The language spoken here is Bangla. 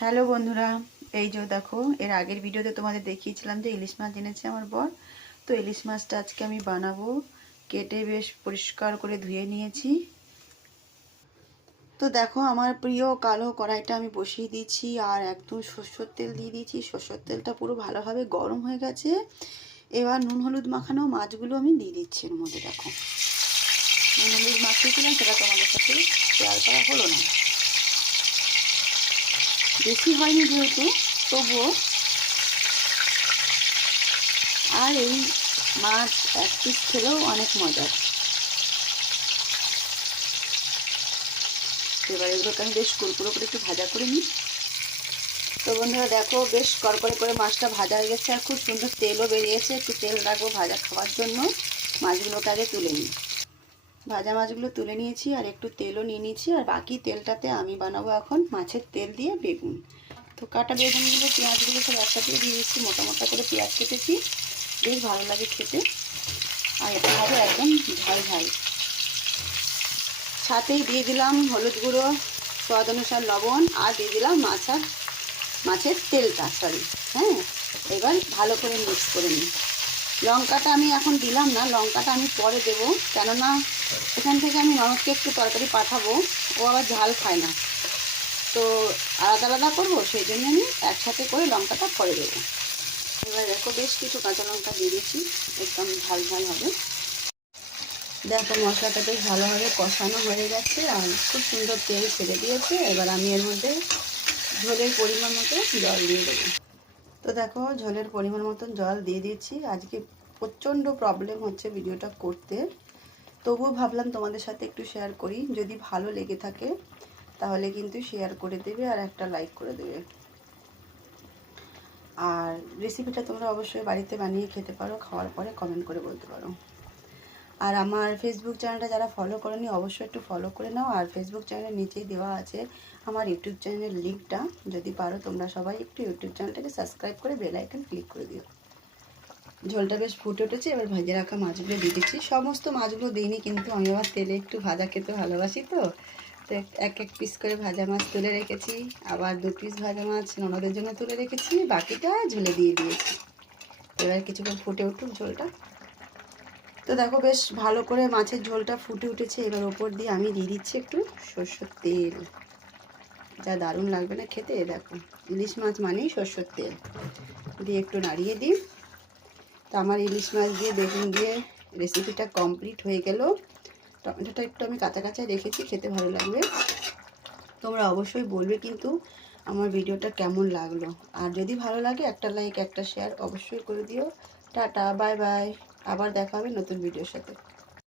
হ্যালো বন্ধুরা, এই যে দেখো, এর আগের ভিডিওতে তোমাদের দেখিয়েছিলাম যে ইলিশ মাছ এনেছে আমার বর। তো ইলিশ মাছটা আজকে আমি বানাবো। কেটে বেশ পরিষ্কার করে ধুয়ে নিয়েছি। তো দেখো, আমার প্রিয় কালো কড়াইটা আমি বসিয়ে দিয়েছি আর একদম সরষের তেল দিয়ে দিয়েছি। সরষের তেলটা পুরো ভালোভাবে গরম হয়ে গেছে। এবার নুন হলুদ মাখানো মাছগুলো আমি দিয়ে দিচ্ছি এর মধ্যে। দেখো, নুন হলুদ মাখিয়েছিলাম, সেটা তোমাদের সাথে শেয়ার করা হলো না। বেশি হয়নি যেহেতু, তবুও। আর এই মাছ এক পিস খেলেও অনেক মজার। এবার এগুলোকে আমি বেশ কুড়কুড়ো করে একটু ভাজা করে নিই। তো বন্ধুরা দেখো, বেশ কড়কড়ে করে মাছটা ভাজা হয়ে গেছে আর খুব সুন্দর তেলও বেরিয়েছে। একটু তেল রাখবো ভাজা খাওয়ার জন্য। মাছগুলোকে আগে তুলে নিই। ভাজা মাছগুলো তুলে নিয়েছি আর একটু তেলও নিয়ে নিয়েছি। আর বাকি তেলটাতে আমি বানাবো এখন মাছের তেল দিয়ে বেগুন। তো কাটা বেগুনগুলো, পেঁয়াজগুলো সব একসাথে দিয়ে দিচ্ছি। মোটা মোটা করে পেঁয়াজ কেটেছি, বেশ ভালো লাগে খেতে। আর এটা হবে একদম ঝাল ঝাল। সাথেই দিয়ে দিলাম হলুদ গুঁড়ো, স্বাদ অনুসার লবণ, আর দিয়ে দিলাম মাছের তেলটা, হ্যাঁ। এবার ভালো করে মিক্স করে নিই। লঙ্কাটা আমি এখন দিলাম না, লঙ্কাটা আমি পরে দেবো। কেননা এখান থেকে আমি ননদকে একটু তরকারি পাঠাবো, ও আবার ঝাল খায় না। তো আলাদা আলাদা করবো, সেই জন্য আমি একসাথে করে লঙ্কাটা পরে দেবো। এবার দেখো, বেশ কিছু কাঁচা লঙ্কা দিয়ে দিচ্ছি, একদম ঝাল ঝাল হবে। দেখো, মশলাটা বেশ ভালোভাবে কষানো হয়ে গেছে আর খুব সুন্দর তেল ছেড়ে দিয়েছে। এবার আমি এর মধ্যে ঝোলের পরিমাণ মতো জল দিয়ে দেবো। তো দেখো, ঝোলের পরিমাণ মতন জল দিয়ে দিয়েছি। আজকে প্রচণ্ড প্রবলেম হচ্ছে ভিডিওটা করতে, তবুও ভাবলাম তোমাদের সাথে একটু শেয়ার করি। যদি ভালো লেগে থাকে তাহলে কিন্তু শেয়ার করে দেবে আর একটা লাইক করে দেবে। আর রেসিপিটা তোমরা অবশ্যই বাড়িতে বানিয়ে খেতে পারো, খাওয়ার পরে কমেন্ট করে বলতে পারো। আর আমার ফেসবুক চ্যানেলটা যারা ফলো করেনি অবশ্যই একটু ফলো করে নাও। আর ফেসবুক চ্যানেলের নিচেই দেওয়া আছে আমার ইউটিউব চ্যানেলের লিঙ্কটা। যদি পারো তোমরা সবাই একটু ইউটিউব চ্যানেলটাকে সাবস্ক্রাইব করে বেল আইকন ক্লিক করে দিও। ঝোলটা বেশ ফুটে উঠেছে। এবার ভেজে রাখা মাছগুলো দিয়ে দিচ্ছি। সমস্ত মাছগুলো দিইনি, কিন্তু আমি আবার তেলে একটু ভাজা খেতে ভালোবাসি। তো এক এক পিস করে ভাজা মাছ তুলে রেখেছি, আবার 2 পিস ভাজা মাছ ননদের জন্য তুলে রেখেছি, বাকিটা ঝোলে দিয়ে দিয়েছি। এবার কিছুক্ষণ ফুটে উঠুক ঝোলটা। তো দেখো, বেশ ভালো করে মাছের ঝোলটা ফুটে উঠেছে। এবার ওপর দিয়ে আমি দিয়ে দিচ্ছি একটু সরষের তেল, যা দারুণ লাগবে না খেতে। দেখো, ইলিশ মাছ মানেই সরষের তেল দিয়ে একটু নাড়িয়ে দিই। তো আমার ইলিশ মাছ দিয়ে বেগুন দিয়ে রেসিপিটা কমপ্লিট হয়ে গেল। টমেটোটা একটু আমি কাঁচা কাঁচা রেখেছি, খেতে ভালো লাগবে। তোমরা অবশ্যই বলবে কিন্তু আমার ভিডিওটা কেমন লাগলো। আর যদি ভালো লাগে একটা লাইক একটা শেয়ার অবশ্যই করে দিও। Tata, bye bye. আবার দেখা হবে নতুন ভিডিওর সাথে।